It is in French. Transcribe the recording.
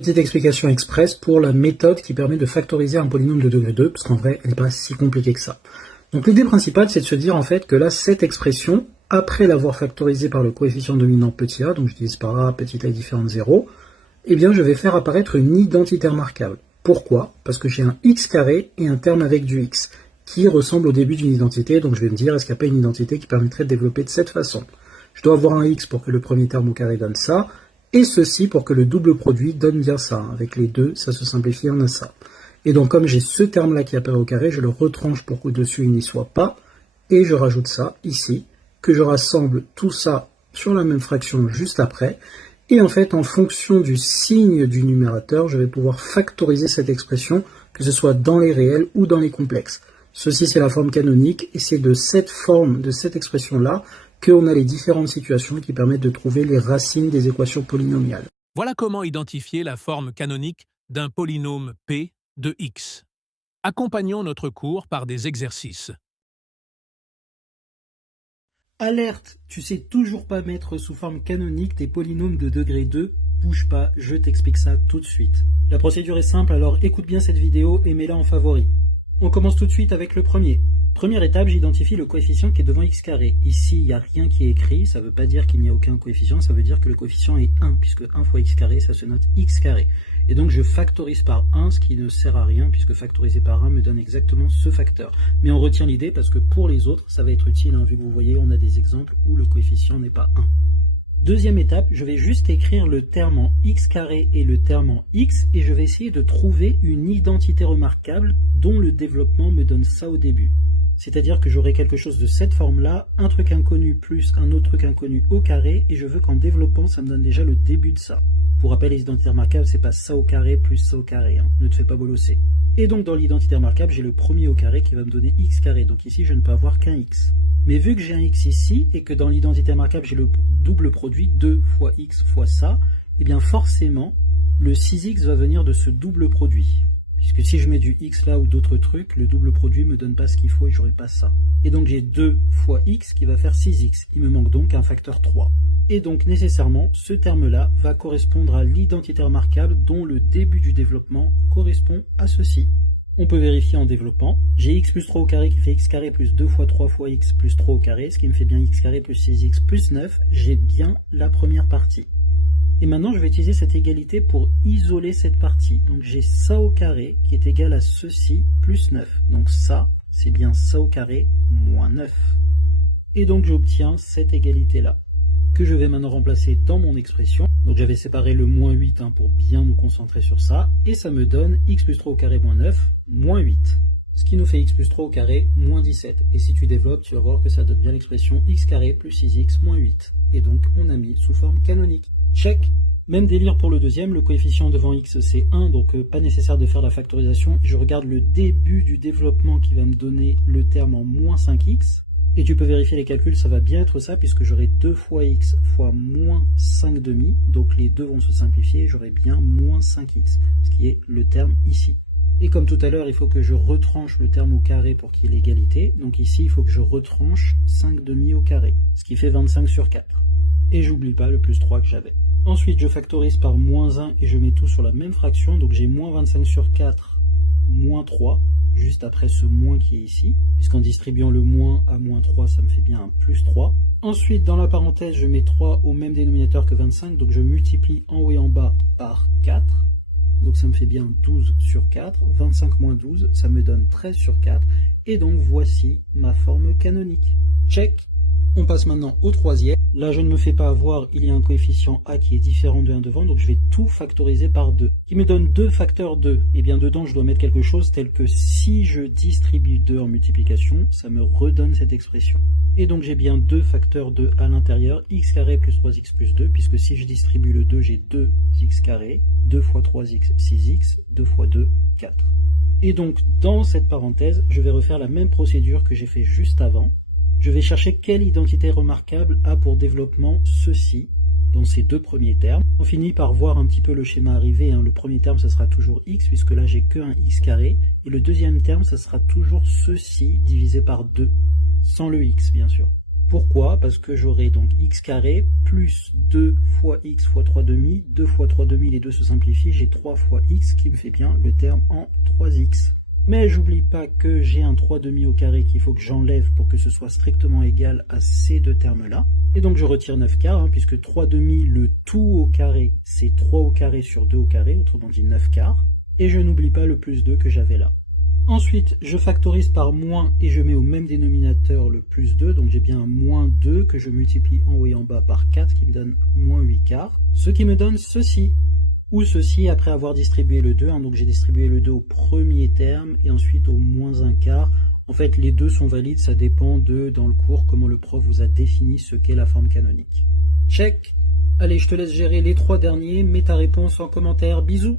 Petite explication express pour la méthode qui permet de factoriser un polynôme de degré 2, parce qu'en vrai, elle n'est pas si compliquée que ça. Donc l'idée principale, c'est de se dire en fait que là, cette expression, après l'avoir factorisée par le coefficient dominant petit a, donc je divise par a, petit a est différent de 0, eh bien je vais faire apparaître une identité remarquable. Pourquoi? Parce que j'ai un x carré et un terme avec du x, qui ressemble au début d'une identité, donc je vais me dire, est-ce qu'il n'y a pas une identité qui permettrait de développer de cette façon? Je dois avoir un x pour que le premier terme au carré donne ça, et ceci pour que le double produit donne bien ça. Avec les deux, ça se simplifie en un ça. Et donc comme j'ai ce terme-là qui apparaît au carré, je le retranche pour qu'au-dessus il n'y soit pas, et je rajoute ça ici, que je rassemble tout ça sur la même fraction juste après, et en fait en fonction du signe du numérateur, je vais pouvoir factoriser cette expression, que ce soit dans les réels ou dans les complexes. Ceci c'est la forme canonique, et c'est de cette forme, de cette expression-là, qu'on a les différentes situations qui permettent de trouver les racines des équations polynomiales. Voilà comment identifier la forme canonique d'un polynôme P de x. Accompagnons notre cours par des exercices. Alerte, tu sais toujours pas mettre sous forme canonique tes polynômes de degré 2, bouge pas, je t'explique ça tout de suite. La procédure est simple, alors écoute bien cette vidéo et mets-la en favori. On commence tout de suite avec le premier. Première étape, j'identifie le coefficient qui est devant x carré. Ici, il n'y a rien qui est écrit, ça ne veut pas dire qu'il n'y a aucun coefficient, ça veut dire que le coefficient est 1, puisque 1 fois x carré, ça se note x carré. Et donc je factorise par 1, ce qui ne sert à rien, puisque factoriser par 1 me donne exactement ce facteur. Mais on retient l'idée parce que pour les autres, ça va être utile, hein, vu que vous voyez, on a des exemples où le coefficient n'est pas 1. Deuxième étape, je vais juste écrire le terme en x carré et le terme en x, et je vais essayer de trouver une identité remarquable dont le développement me donne ça au début. C'est-à-dire que j'aurai quelque chose de cette forme-là, un truc inconnu plus un autre truc inconnu au carré, et je veux qu'en développant, ça me donne déjà le début de ça. Pour rappel, les identités remarquables, c'est pas ça au carré plus ça au carré, hein. Ne te fais pas bolosser. Et donc dans l'identité remarquable, j'ai le premier au carré qui va me donner x carré, donc ici je ne peux avoir qu'un x. Mais vu que j'ai un x ici, et que dans l'identité remarquable j'ai le double produit, 2 fois x fois ça, et bien forcément, le 6x va venir de ce double produit. Puisque si je mets du x là ou d'autres trucs, le double produit me donne pas ce qu'il faut et j'aurai pas ça. Et donc j'ai 2 fois x qui va faire 6x. Il me manque donc un facteur 3. Et donc nécessairement, ce terme-là va correspondre à l'identité remarquable dont le début du développement correspond à ceci. On peut vérifier en développant. J'ai x plus 3 au carré qui fait x carré plus 2 fois 3 fois x plus 3 au carré, ce qui me fait bien x carré plus 6x plus 9. J'ai bien la première partie. Et maintenant, je vais utiliser cette égalité pour isoler cette partie. Donc j'ai ça au carré qui est égal à ceci plus 9. Donc ça, c'est bien ça au carré moins 9. Et donc j'obtiens cette égalité-là, que je vais maintenant remplacer dans mon expression. Donc j'avais séparé le moins 8 pour bien nous concentrer sur ça. Et ça me donne x plus 3 au carré moins 9, moins 8. Ce qui nous fait x plus 3 au carré moins 17. Et si tu développes, tu vas voir que ça donne bien l'expression x carré plus 6x moins 8. Et donc on a mis sous forme canonique. Check. Même délire pour le deuxième, le coefficient devant x c'est 1, donc pas nécessaire de faire la factorisation. Je regarde le début du développement qui va me donner le terme en moins 5x. Et tu peux vérifier les calculs, ça va bien être ça, puisque j'aurai 2 fois x fois moins 5 demi, donc les deux vont se simplifier, et j'aurai bien moins 5x, ce qui est le terme ici. Et comme tout à l'heure, il faut que je retranche le terme au carré pour qu'il y ait l'égalité, donc ici il faut que je retranche 5 demi au carré, ce qui fait 25 sur 4. Et j'oublie pas le plus 3 que j'avais. Ensuite, je factorise par moins 1 et je mets tout sur la même fraction, donc j'ai moins 25 sur 4, moins 3, juste après ce moins qui est ici, puisqu'en distribuant le moins à moins 3, ça me fait bien un plus 3. Ensuite, dans la parenthèse, je mets 3 au même dénominateur que 25, donc je multiplie en haut et en bas par 4. Donc ça me fait bien 12 sur 4, 25 moins 12, ça me donne 13 sur 4, et donc voici ma forme canonique. Check. On passe maintenant au troisième. Là, je ne me fais pas avoir, il y a un coefficient a qui est différent de 1 devant, donc je vais tout factoriser par 2. Qui me donne 2 facteurs 2. Et bien dedans, je dois mettre quelque chose tel que si je distribue 2 en multiplication, ça me redonne cette expression. Et donc j'ai bien 2 facteurs 2 à l'intérieur, x carré plus 3x plus 2, puisque si je distribue le 2, j'ai 2x carré, 2 fois 3x, 6x, 2 fois 2, 4. Et donc dans cette parenthèse, je vais refaire la même procédure que j'ai fait juste avant. Je vais chercher quelle identité remarquable a pour développement ceci, dans ces deux premiers termes. On finit par voir un petit peu le schéma arrivé. Le premier terme, ça sera toujours x, puisque là, j'ai que un x carré. Et le deuxième terme, ça sera toujours ceci, divisé par 2, sans le x, bien sûr. Pourquoi? Parce que j'aurai donc x carré plus 2 fois x fois 3 demi, 2 fois 3 demi, les deux se simplifient, j'ai 3 fois x qui me fait bien le terme en 3x. Mais j'oublie pas que j'ai un 3 demi au carré qu'il faut que j'enlève pour que ce soit strictement égal à ces deux termes-là. Et donc je retire 9 quarts, puisque 3 demi, le tout au carré, c'est 3 au carré sur 2 au carré, autrement dit 9 quarts. Et je n'oublie pas le plus 2 que j'avais là. Ensuite, je factorise par moins et je mets au même dénominateur le plus 2, donc j'ai bien un moins 2 que je multiplie en haut et en bas par 4 qui me donne moins 8 quarts, ce qui me donne ceci, ou ceci après avoir distribué le 2, donc j'ai distribué le 2 au premier terme et ensuite au moins 1 quart. En fait, les deux sont valides, ça dépend de, dans le cours, comment le prof vous a défini ce qu'est la forme canonique. Check. Allez, je te laisse gérer les 3 derniers, mets ta réponse en commentaire, bisous.